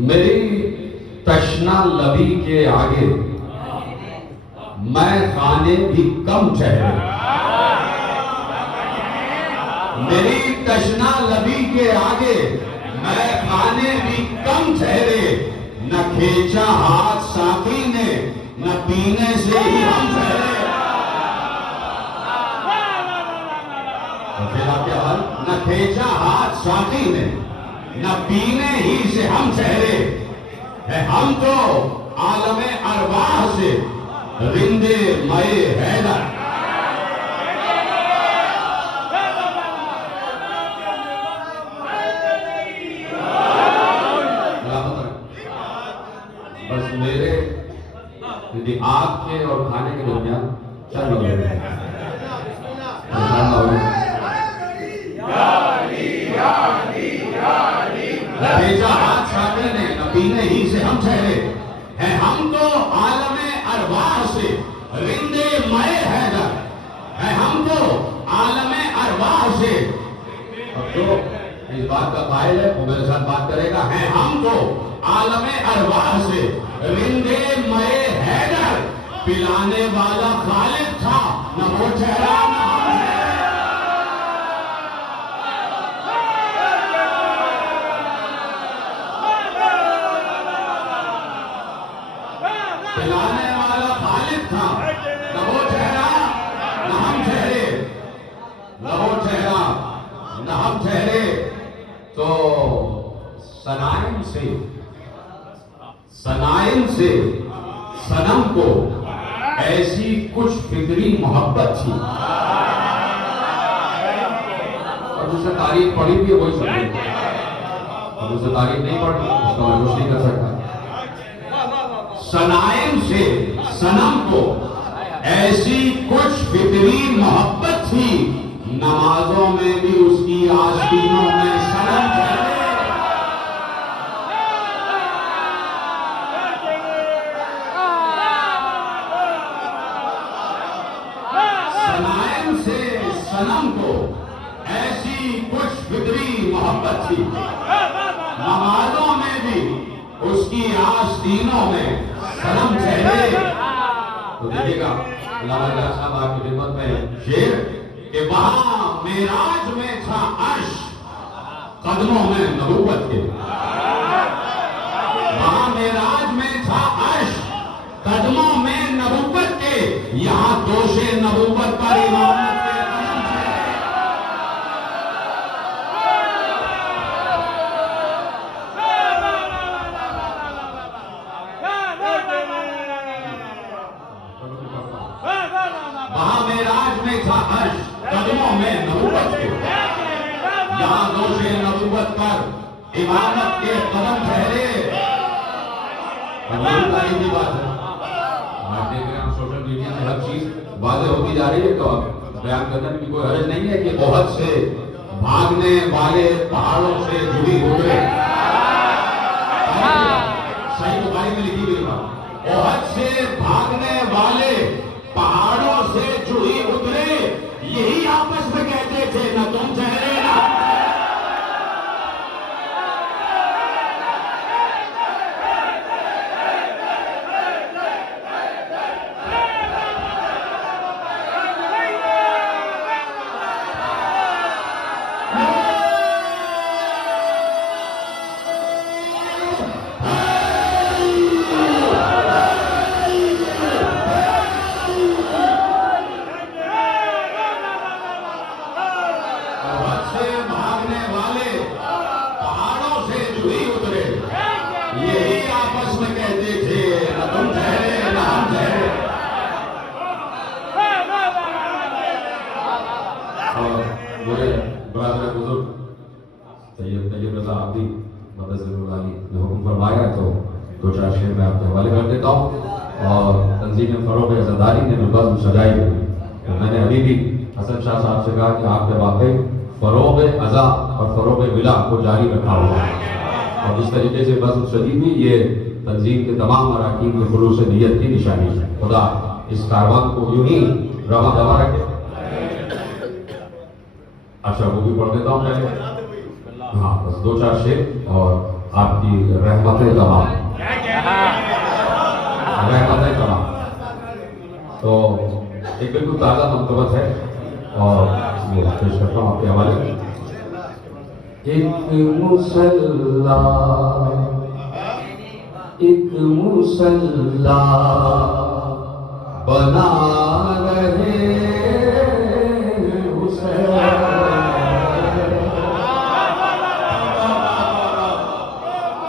मेरी तशना लबी के आगे मैं खाने भी कम चेहरे, मेरी तशना लबी के आगे मैं खाने भी कम चेहरे, न खींचा हाथ साथी ने न पीने से ही हम ठहरे। क्या हाल? न खींचा हाथ साथी ने न पीने ही से हम ठहरे है, हम तो आलमे अरवाह से रिंदे मए हैदर। बस मेरे यदि आपके और खाने के दरमियान चल रहे भेजा हाथ साथी ने न पीने ही से हम ठहरे हैं, हम तो आलमे अरवाह से रिंदे मए हैदर है, हम तो आलमे अरवाह से। अब तो इस बात का कायल है वो मेरे साथ बात करेगा, है हम तो आलमे अरवाह से रिंदे मए हैदर, पिलाने वाला खालिद था न वो चेहरा न हम है। पिलाने वाला खालिद था न वो चेहरा न हम ठहरे, न वो चेहरा न हम ठहरे। तो सनाइन से सनम को ऐसी कुछ फिक्री मोहब्बत थी, और उससे तारीफ पढ़ी भी है वही समझे, और उससे तारीफ नहीं पढ़ी उसका मैं कुछ नहीं कर सकता। सनाइन से सनम को ऐसी कुछ फिक्री मोहब्बत थी, नमाजों में भी उसकी आस्तीनों में सनम ठहरे। सनाइन से सनम को ऐसी कुछ फिक्री मोहब्बत थी, नमाजों में भी उसकी आस्तीनों में सनम ठहरे। तो देखिएगा अल्लामा इकबाल साहब आपकी खिदमत में शेर कि वहां मेराज में था अर्श कदमों में नबूवत के, वहां मेराज में था अर्श कदमों में नबूवत के, यहां दोषे नबूवत पर इमामत के कदम ठहरे। वहां मेराज में था अर्श कदमों में नबूवत के, यहां दोषे नबूवत पर इमामत के कदम ठहरे। की बात है, आप देख रहे हैं सोशल मीडिया में हर चीज वाज़ेह होती जा रही है, तो बयान करने में कोई हर्ज नहीं है कि बहुत से भागने वाले पहाड़ों से जुड़ी उतरे। सही बुखारी में लिखी गई बात, बहुत से भागने वाले पहाड़ों से जुड़ी उतरे, यही आपस में कहते थे न तुम ठहरे ना। भागने वाले पहाड़ों से जुड़ी उतरे, यही आपस में कहते थे न तुम ठहरे न हम ठहरे। और मेरे बराबर बुजुर्ग तैयब रज़ा आबदी मदद ने हुक्म फरमाया, तो दो चार शेर मैं आपके हवाले कर देता हूँ। और तंजीम फरोग अज़ादारी ने बज़्म सजाई, तो मैंने अभी भी हसन शाह साहब से कहा कि आपने वाकई फरोग अज़ा और फरोग विला को जारी रखा हुआ है, और जिस तरीके से बज़्म सजी हुई ये तंजीम के तमाम अराकीन के खुलूस नियत की निशानी है। खुदा इस कारवान को यूं ही रवा दवा रखे। अच्छा वो भी पढ़ देता हूँ पहले, हाँ बस दो चार शेर और आपकी रहमतें तमाम, रहमतें तमाम। तो एक बिल्कुल ताज़ा मंतबत है और वो पेश करता हूँ आपके हवाले। एक मुसल्ला, एक मुसल्ला बना रहे हुसैन,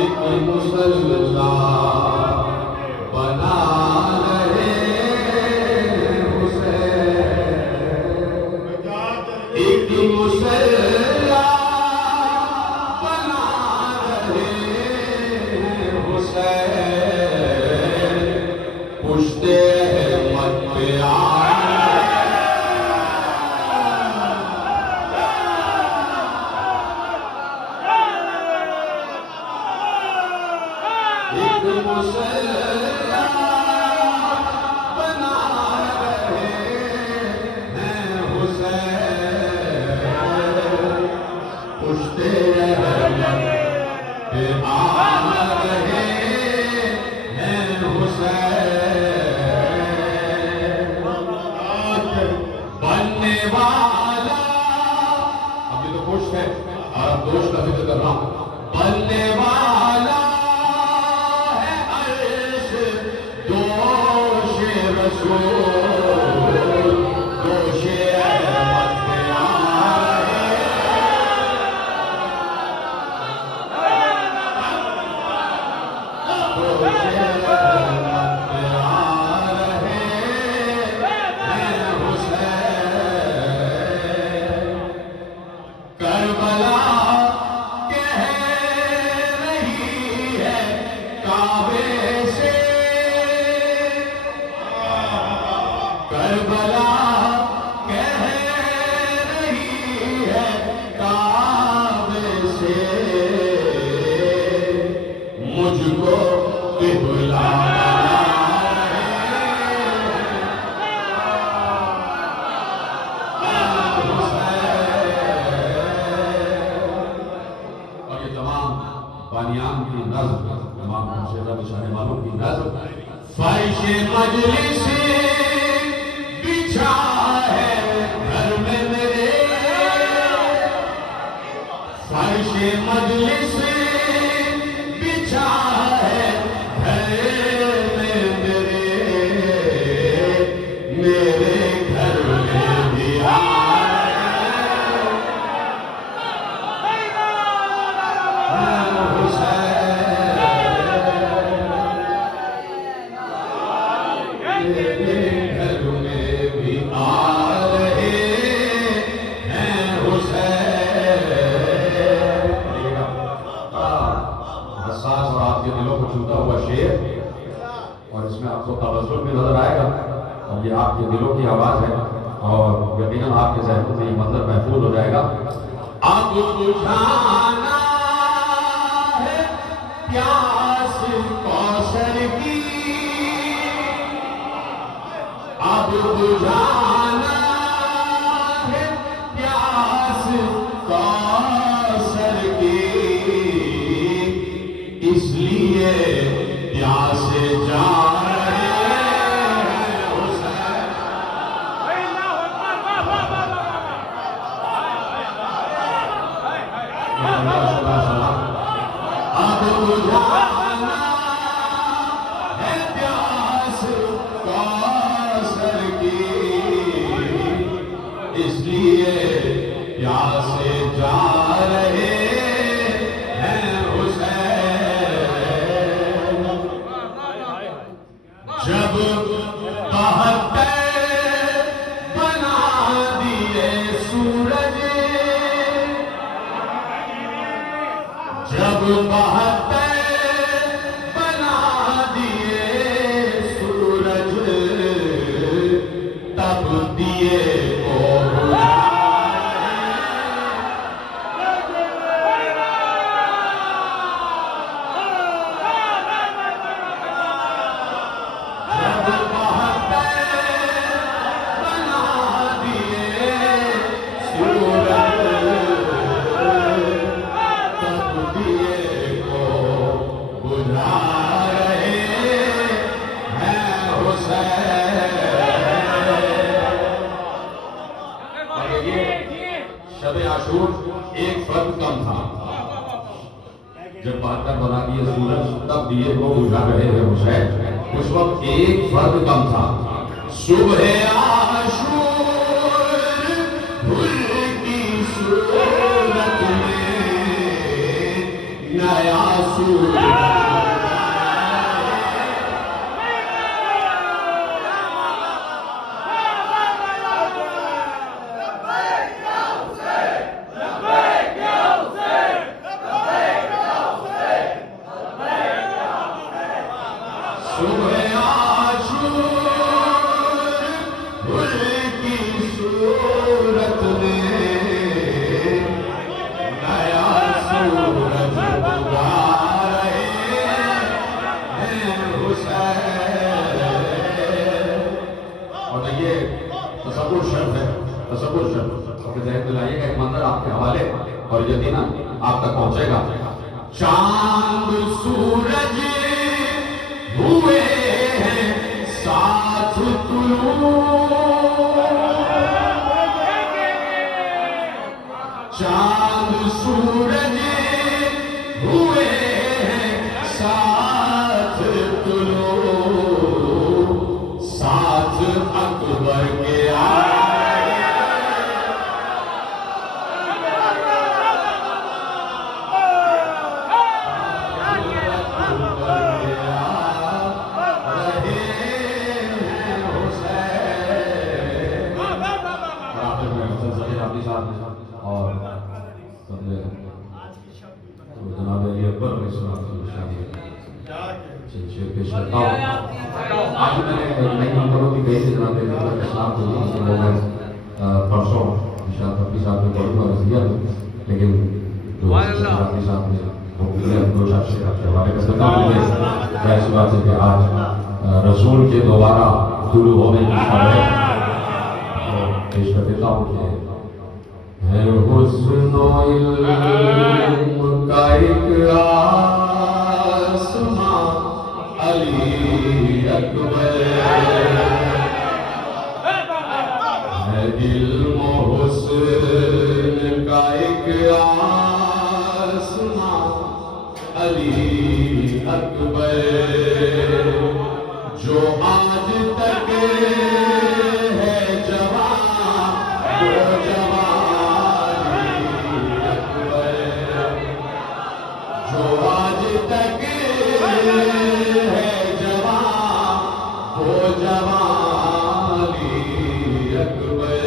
एक मुसल्ला बना रहे हुसैन, एक मुसल्ला बना रहे हुसैन, पुश्ते मत पे एक मुसल्ला बना रहे हैं हुसैन, पुश्ते रहमत पे आ रहे हैं हुसैन, बनने वाला, अब ये तो पुष्ट है और अब दोष का जिक्र कर रहा हूं, बनने वाला करबला कह रही है काबे से, मुझको किबला और ये तमाम बानियान की नज़्म, तमाम मुर्शिदा बिछाने वालों की नज़्म, फ़ाहिशे मजलिस बिछा है घर में मेरे, फ़ाहिशे मजलिस बिछा है घर में मेरे, मेरे घर में भी और इसमें आपको तवज्जुह भी नजर आएगा और ये आपके दिलों की आवाज है और यकीनन आपके ज़हन में ये मंजर महफूज हो जाएगा। अब बुझाना है प्यास कौसर की, अब बुझाना है प्यास कौसर की, इसलिए प्यासे जा रहे हैं हुसैन। अब बुझाना है प्यास कौसर की, बुझा रहे हैं हुसैन। और ये शब आशूर एक फर्द कम था, जब 72 बना दिए सूरज तब दिए को बुझा रहे हैं हुसैन। उस वक्त एक फर्द कम था। सुबह आशूर भूल की सूरत में नया सूरज दिलाइएगा एक मंदिर आपके हवाले और यदि ना आप तक पहुंचेगा। चांद सूरज हुए हैं साथ तुलू, चांद सूरज हुए हैं साथ तुलू, साथ अकबर के और जनाब अली अकबर आज मैंने नई नंबरों की गई थी जनाब इस्लाम के लिए, मैं परसों अपनी साथ में पढ़ूंगा नजरिया, लेकिन जो अपनी साथ में दो चार शेर आपके हवाले कर सकता हूँ। मैं इस बात से कि आज रसूल के दोबारा शुरू होने की खबर है, तो पेश कर देता हूँ कि है हुस्न इल्म का एक आसमां अली अकबर, है इल्म हुस्न का एक आसमां अली अकबर, जो आज तक है जवान वो जवान, जो आज तक है जवान वो जवानी अकबर,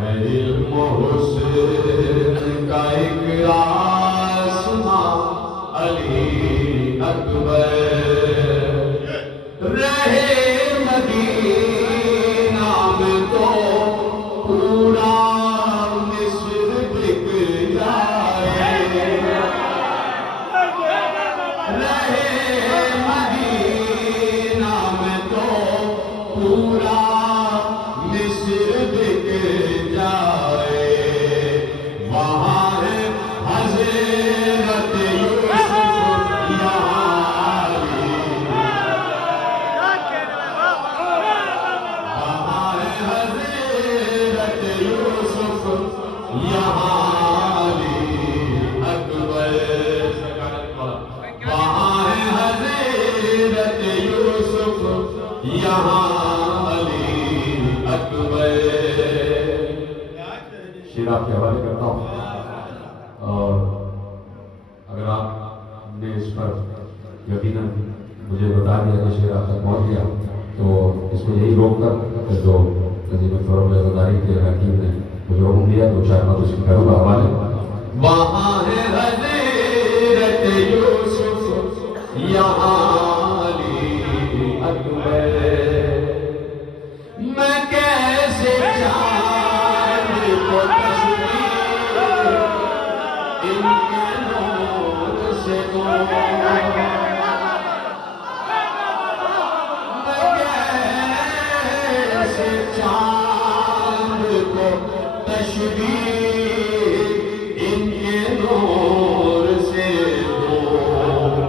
है इल्म हुस्न का एक आसमां अली अकबर, रहे मदीना में तो पूरा मिस्र बिक जाए, रहे मदीना में तो पूरा मिस्र बिक जाए, वहाँ है हज़रत यूसुफ यहाँ, वहाँ है हज़रत यूसुफ यहाँ अकबर, वहाँ है हज़रत यूसुफ यहाँ अली अकबर। शेर आपके हवाले करता हूँ, और अगर आपने इस पर यकीनन मुझे बता दिया कि शेर आप तक पहुँच गया, तो इसको यही रोक कर जो नजीब फरोज़दारी के हकीम ने मुझे हुक्म दिया तो शायद मैं उसकी करूँगा हवाले। वहाँ है हज़रत यूसुफ यहाँ अली अकबर, मैं कैसे चाँद को तस्वीर इनके नूर से दूँ, मैं कैसे चाँद को तस्वीर इनके नूर से दूँ,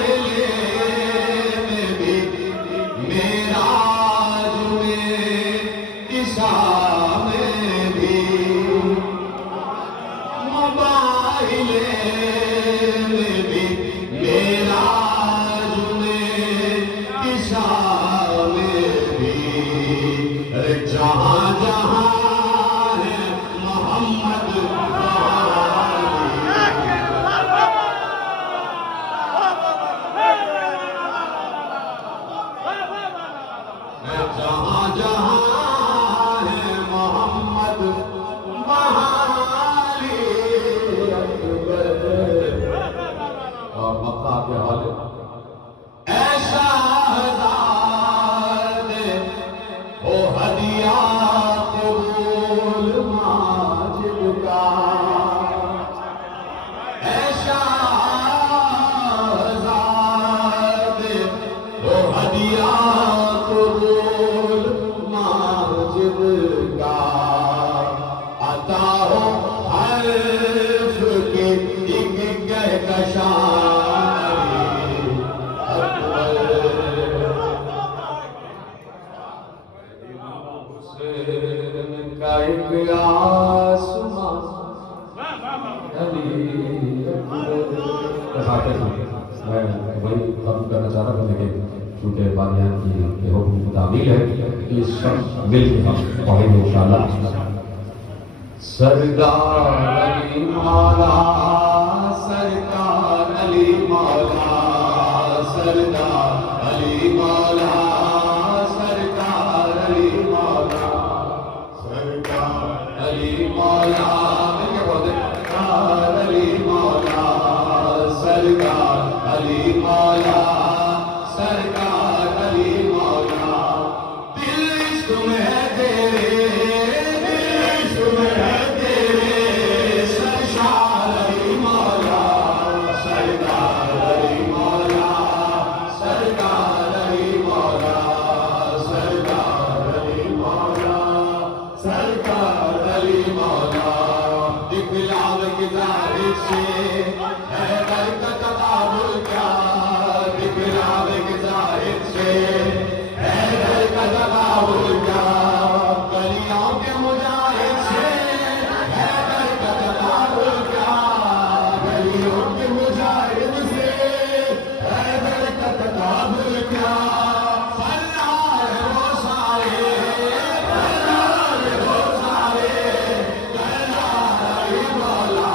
काहिले में भी मेराज में इशा में भी मोबाइले में भी मेराज में इशा में भी अरे जहाँ जहाँ है मोहम्मद जहाँ जहाँ है मोहम्मद महाली और मक्का के हवाले ऐसा हज़ारे ओ हदिया कबूल माजिद का ऐसा हज़ारे ओ हदिया कबूल माजिद का अता हो हर्फ की एक कहकशानी अकबर हुसैन का एक आसमां अली खाते थे मैं वही खत्म करना चाह रहा था लेकिन चूंकि बानियान की ये हुक्म तामील है कि सब मिल के हम पढ़ेंगे इंशाअल्लाह। सरदार अली मौला सरदार अली मौला सरदार अली मौला सरदार अली मौला सरदार अली मौला क्या बोलते हैं? सरदार अली मौला सरदार अली मौला सरदार अली मौला दिल इश्क में है तेरे दिल इश्क में है तेरे सरशार अली मौला सरदार अली मौला सरदार अली मौला सरदार अली मौला सरदार अली मौला दिखलाव की जाहिर से है दर का तकाबुल क्या दिखलाव की जाहिर से है दर का तकाबुल क्या गलियों के मुजाहिद से है दर का तकाबुल क्या गलियों के मुजाहिद से है दर का तकाबुल क्या फल्लाह है वो सारे फल्लाह है वो सारे सरदार अली मौला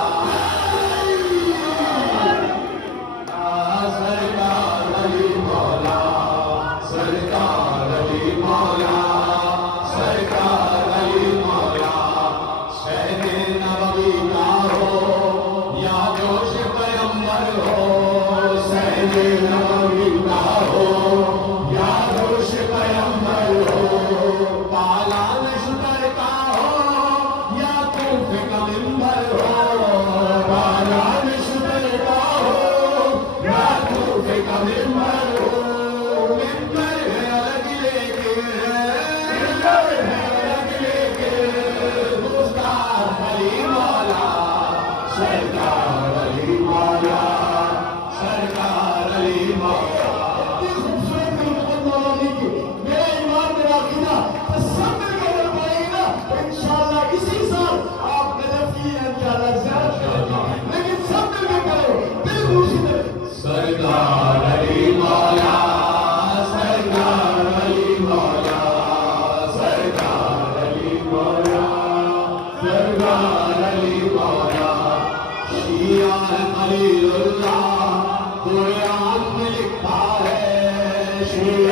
सरदार अली मौला सरदार अली मौला सरदार अली मौला शहरे नबवी का हो या जोश पैगंबर हो शहरे नबवी का हो या जोश पैगंबर हो पालान शुतर का हो या तूफ़े का मिंबर हो पालान शुतर का हो या तूफ़े का मिंबर हो मिंबर है अलग लेके मिंबर है अलग लेके मुस्तार अली मौला सरदार अली मौला सरदार अली मौला इतनी खूबसूरत मोहम्मद मौलानी की मेरा ईमान मेरा अकीदा तो सब मिलकर अगर पढ़ेंगे ना तो इंशाअल्लाह इसी साल आप नजफ की लेकिन सब मिलकर करो बिल्कुल उसी तरह सरदार अली मौला सरदार अली मौला सरदार अली मौला सरदार अली मौला शिया खलीलुल्लाह कुरान में लिखा है शिया